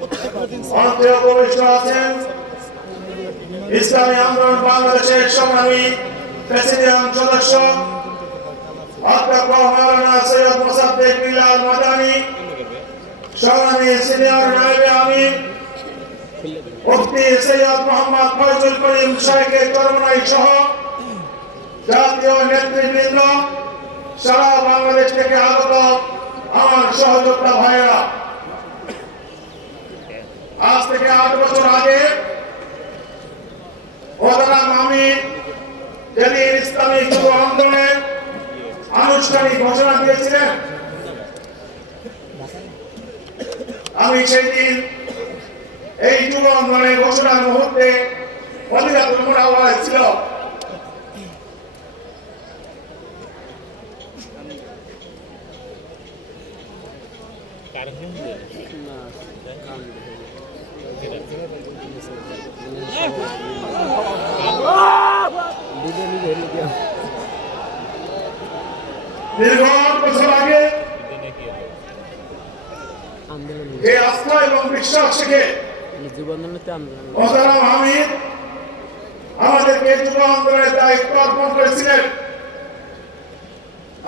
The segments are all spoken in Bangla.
মন্ত্রী উপবিষ্ট আছেন। ইসলামী আন্দোলন বাংলাদেশের সংগ্রামী প্রেসিডেন্ট সদস্য সৈয়দ মোসাদ্দেক বিলাল মাদানী, সংগ্রামী সিনিয়র নায়েবে আমির, মুফতি সারা বাংলাদেশ থেকে আগত আমার সহযোদ্ধা ভাইয়েরা। আজ থেকে আট বছর আগে যেদিন ইসলামী যুব আন্দোলনের আনুষ্ঠানিক ঘোষণা দিয়েছিলেন। আমি সেই দিন এই যুব আন্দোলনের ঘোষণার মুহূর্তে দীর্ঘ বছর আগে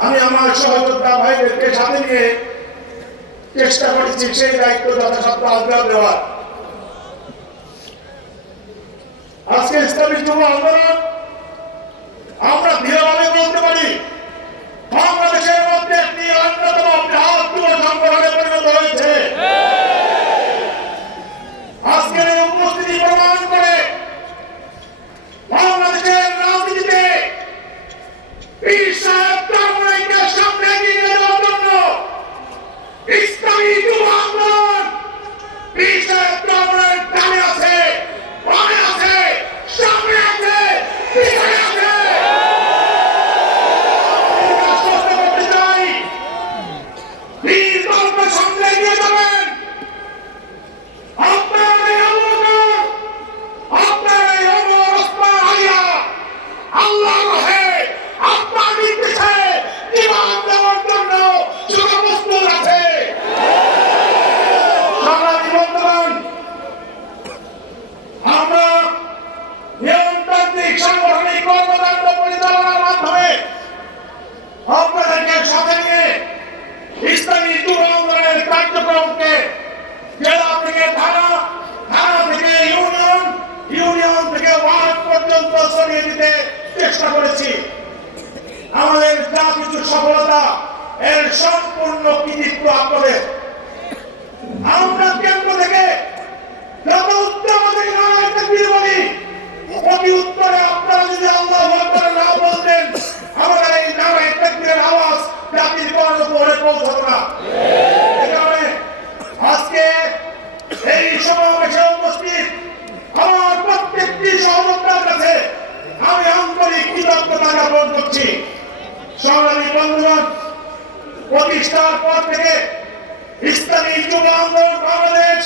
আমি আমার সহযোদ্ধা ভাইদেরকে সাথে নিয়ে চেষ্টা করেছি সেই দায়িত্ব যথাসাধ্য আগ্রহ দেওয়ার। আজকে ইসলামী যুব আন্দোলন আমরা দৃঢ়ভাবে বলতে পারি বাংলাদেশের মধ্যে একটি অন্যতম বৃহত্তম সংগঠনে পরিণত হয়েছে আজকের এই উপস্থিতি প্রমাণ করে বাংলাদেশের রাজনীতিতে পীর সাহেব চরমনাইকে সামনে এগিয়ে নেওয়ার জন্য ইসলামী যুব আন্দোলন পীর সাহেব চরমনাইয়ের ডানে আছে বামে আছে সামনে আছে পিছনে আছে আমি আশ্বস্ত করতে চাই পীর গল্পের সামনে এগিয়ে যাবেন আপনার এই অবদান, আপনার এই অমর ওসমান আলিয়া, আল্লাহর রহে, আপনার নির্দেশে জীবন দেওয়ার জন্য শুধু প্রস্তুত আছে। সংগ্রামী বন্ধুগণ, আমরা নিয়মতান্ত্রিক সাংগঠনিক কর্মকাণ্ড পরিচালনার মাধ্যমে আপনাদেরকে সাথে নিয়ে ইসলামী যুব আন্দোলনের কার্যক্রমকে জেলা থেকে থানা থানা থেকে ইউনিয়ন ইউনিয়ন থেকে ওয়ার্ড পর্যন্ত ছড়িয়ে দিতে চেষ্টা করেছি আমাদের যা কিছু সফলতা এর সম্পূর্ণ কৃতিত্ব আপনাদের আমরা কেন্দ্র থেকে যত উত্তর আমাদের নারায়ণ তাকবীর বলি অতি উত্তরে আপনারা যদি আল্লাহ আকবার না বলতেন আমাদের এই নারায়ণ তাকবীরের আওয়াজ জাতির কোনো উপরে পৌঁছাতো না এ কারণে আজকে এই সমাবেশে উপস্থিত আমার প্রত্যেকটি সহযোদ্ধার কাছে আমি আন্তরিক কৃতজ্ঞতা জ্ঞাপন করছি সংগ্রামী বন্ধুগণ প্রতিষ্ঠার পর থেকে ইসলামী যুব আন্দোলন বাংলাদেশ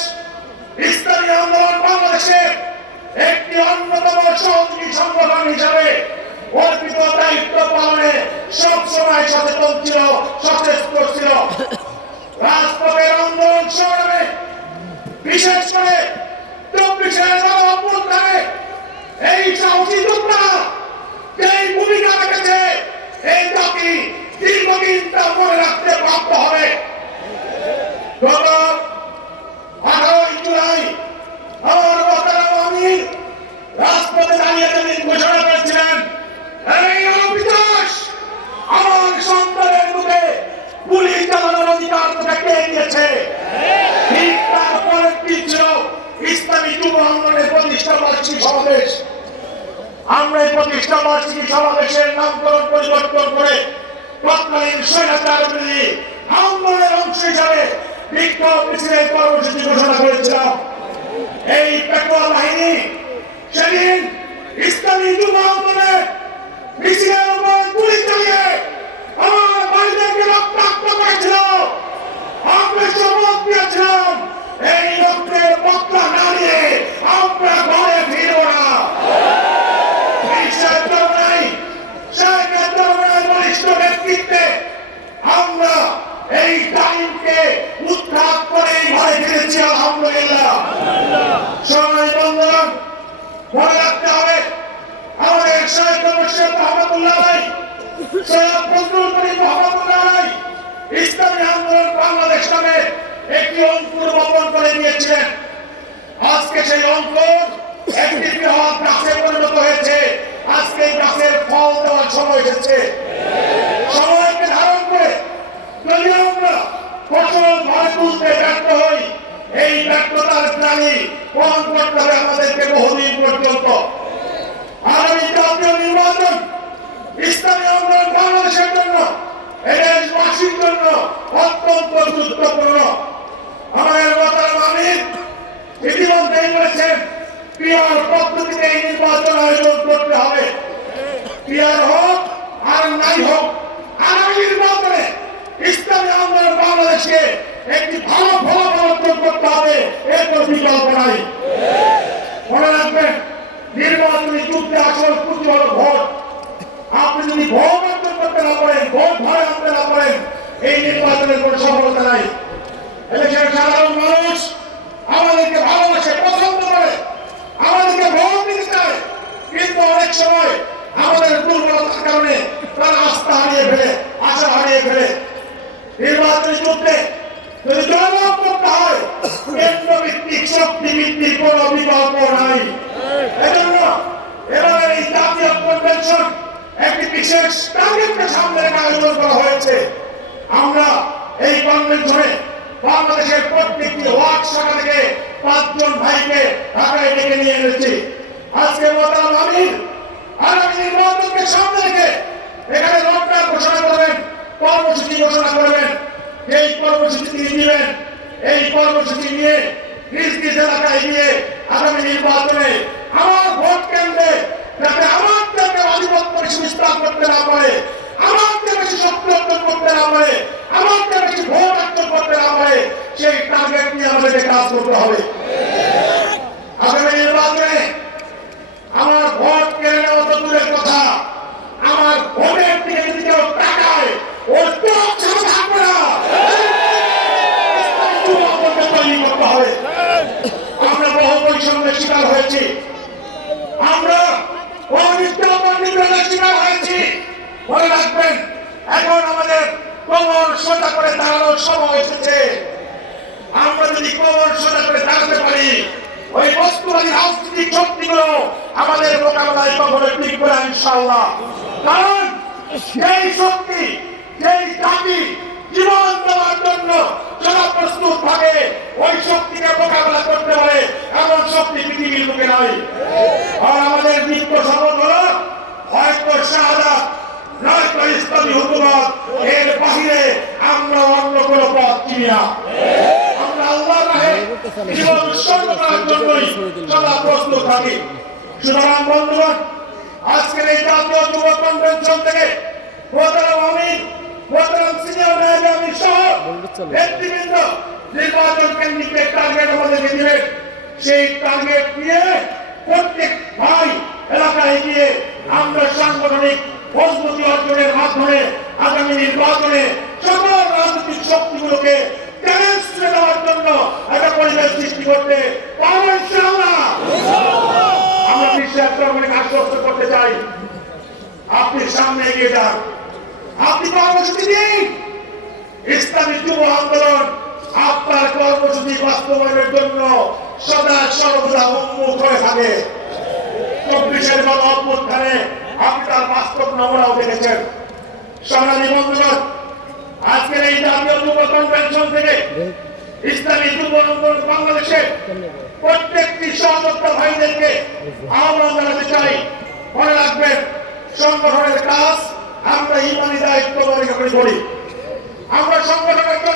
ইসলামী আন্দোলন বাংলাদেশের একটি অন্যতম সহযোগী সংগঠন হিসাবে অর্পিত দায়িত্ব পালনে সবসময় সচেতন ছিল, সচেষ্ট ছিল। রাজপথের আন্দোলন সংগ্রামে বিশেষ করে চব্বিশের অভ্যুত্থানে এই সাহসী যোদ্ধারা যেই ভূমিকা রেখেছে এই জাতি দীর্ঘদিন তা মনে রাখতে বাধ্য হবে গত আঠারোই জুলাই আমার বতারা আমি রাজপথে দাঁড়িয়ে যেদিন ঘোষণা করেছিলেন এই অবিশ্বাস আমার সন্তানের মুখে গুলি চালানোর অধিকার তোকে কে দিয়েছে ঠিক তারপরে কি ছিল ইসলামী যুব আন্দোলনের প্রতিষ্ঠা বার্ষিকী সমাবেশ আমরা এই প্রতিষ্ঠা বার্ষিকী সমাবেশের নামকরণ পরিবর্তন করে তৎকালীন বিরোধী আন্দোলনের অংশ হিসাবে ঘোষণা এই পেট্রোল বাহিনী সেদিন ইসলামী যুব আন্দোলনের মিছিলের উপর গুলি চালিয়ে আমার ভাইদেরকে রক্তাক্ত করেছিল আমরা শপথ দিয়েছিলাম এই লোকদের পক্ষা না নিয়ে আমরা ঘরে ফিরব না এই শেখ চরমাই শেখ চরমাই বলিষ্ঠ ব্যক্তিত্বে আমরা এই টাইমকে উৎখাত করে ঘরে ফিরেছি আলহামদুলিল্লাহ সবাই বন্ধুগণ মনে রাখতে হবে, আমাদের শেখ মুর্শিদ রহমতুল্লাহ আলাই সৈয়দ ফজলুল আলাই ইসলামী আন্দোলন বাংলাদেশ নামে একটি অঙ্কুর বপন করে দিয়েছিলেন। আজকে সেই অঙ্কুর একটি বৃহৎ গাছে পরিণত হয়েছে আজকে এই গাছের ফল দেওয়ার সময় এসেছে সময়কে ধারণ করে যদি আমরা ফসল ঘরে তুলতে ব্যর্থ হই এই ব্যর্থতার প্রাণী বহন করতে হবে আমাদেরকে বহুদিন পর্যন্ত আগামী জাতীয় নির্বাচন ইসলামী আন্দোলন বাংলাদেশের জন্য এদেশবাসীর জন্য অত্যন্ত গুরুত্বপূর্ণ। আমাদের মতার আমির ইতিমধ্যেই বলেছেন, পিয়ার পদ্ধতিতে এই নির্বাচন আয়োজন করতে হবে। পিয়ার হোক আর নাই হোক, আগামী নির্বাচনে ইসলামী আন্দোলন বাংলাদেশকে একটি ভালো ফলাফল অর্জন করতে হবে এর কোনো বিকল্প নাই। মনে রাখবেন, নির্বাচনী যুদ্ধে আসল পুঁজি হল ভোট। আপনি যদি ভোট অর্জন করতে না পারেন ভোট ভয় আনতে না পারেন, এই নির্বাচনের কোনো সফলতা নাই। সাধারণ মানুষ আমাদেরকে ভালোবাসে পছন্দ করে আমাদেরকে ভোট দিতে চায় কিন্তু অনেক সময় আমাদের দুর্বলতার কারণে তারা আস্থা হারিয়ে ফেলে আশা হারিয়ে ফেলে নির্বাচনী যুদ্ধে যদি জয়লাভ করতে হয় কেন্দ্র ভিত্তিক শক্তি ভিত্তিক কোন বিকল্প নাই এজন্য এবারের এই জাতীয় কনভেনশন একটি বিশেষ টার্গেটকে সামনে রেখে আয়োজন করা হয়েছে। আমরা এই কনভেনশনে বাংলাদেশের প্রত্যেকটি ওয়ার্ড শাখা থেকে পাঁচজন ভাইকে ঢাকায় ডেকে নিয়ে এনেছি আজকে মোতালাম আমির আগামী নির্বাচনকে সামনে রেখে এখানে রোডম্যাপ ঘোষণা করবেন, কর্মসূচি ঘোষণা করবেন, এই কর্মসূচি তিনি দিবেন, এই কর্মসূচি নিয়ে নিজ নিজ এলাকায় গিয়ে আগামী নির্বাচনে আমার ভোট কেন্দ্রে যাতে আমার থেকে আধিপত্য বেশি বিস্তার করতে না পারে আমার বেশি শক্তি অর্জন করতে না পারে আমার বেশি ভোট অর্জন করতে না পারে, সেই টার্গেট নিয়ে আমাদেরকে কাজ করতে হবে। আগামী নির্বাচনে আমার ভোট কেড়ে নেওয়া তো দূরের কথা। আমার ভোটের দিকে যদি কেউ তাকায় হবে। আমরা বহু পরিশ্রমের শিকার হয়েছি আমরা বহু নির্যাতন নিপীড়নের শিকার হয়েছি মনে রাখবেন, এখন আমাদের কোমর সোজা করে দাঁড়ানোর সময় এসেছে। আমরা যদি কোমর সোজা করে দাঁড়াতে পারি, ওই বস্তুবাদী রাজনৈতিক শক্তিগুলো আমাদের মোকাবেলায় কখনো টিকবে না ইনশাল্লাহ কারণ সেই শক্তি সেই জাতি জীবন দেওয়ার জন্য যারা প্রস্তুত থাকে, ওই শক্তিকে মোকাবেলা করতে পারে এমন শক্তি পৃথিবীর বুকে নয় আর আমাদের নিত্য হলো হয়তো শাহাদাত নয়তো ইসলামী হুকুমত, এর বাহিরে আমরা অন্য কোনো পথ চিনি না। আমরা আল্লাহর রাহে জীবন উৎসর্গ করার জন্যই সদা প্রস্তুত থাকি। সুতরাং বন্ধুগণ, আজকের এই জাতীয় যুব কনভেনশন থেকে মোহতারাম আমির মোহতারাম সিনিয়র নায়ক আমির সহ নেতৃবৃন্দ নির্বাচন কেন্দ্রিক টার্গেট আমাদেরকে দিবেন সেই টার্গেট নিয়ে প্রত্যেক ভাই এলাকায় গিয়ে আমরা সাংগঠনিক মজবুতি অর্জনের মাধ্যমে আগামী নির্বাচনে সকল রাজনৈতিক শক্তিগুলোকে আপনি সামনে এগিয়ে যান। আপনি কর্মসূচি দিন আপনার কর্মসূচি বাস্তবায়নের জন্য সদা সর্বদা উন্মুখ হয়ে থাকে। চব্বিশের গণ অভ্যুত্থানে আপনি তার বাস্তব নমুনাও দেখেছেন। সংগ্রামী বন্ধুগণ, আজকের এই জাতীয় যুব কনভেনশন থেকে ইসলামী যুব বাংলাদেশে প্রত্যেকটি সহযোদ্ধা ভাইদেরকে আহ্বান জানাতে চাই। মনে রাখবেন, সংগঠনের কাজ আমরা ইমানি দায়িত্ব করে। করি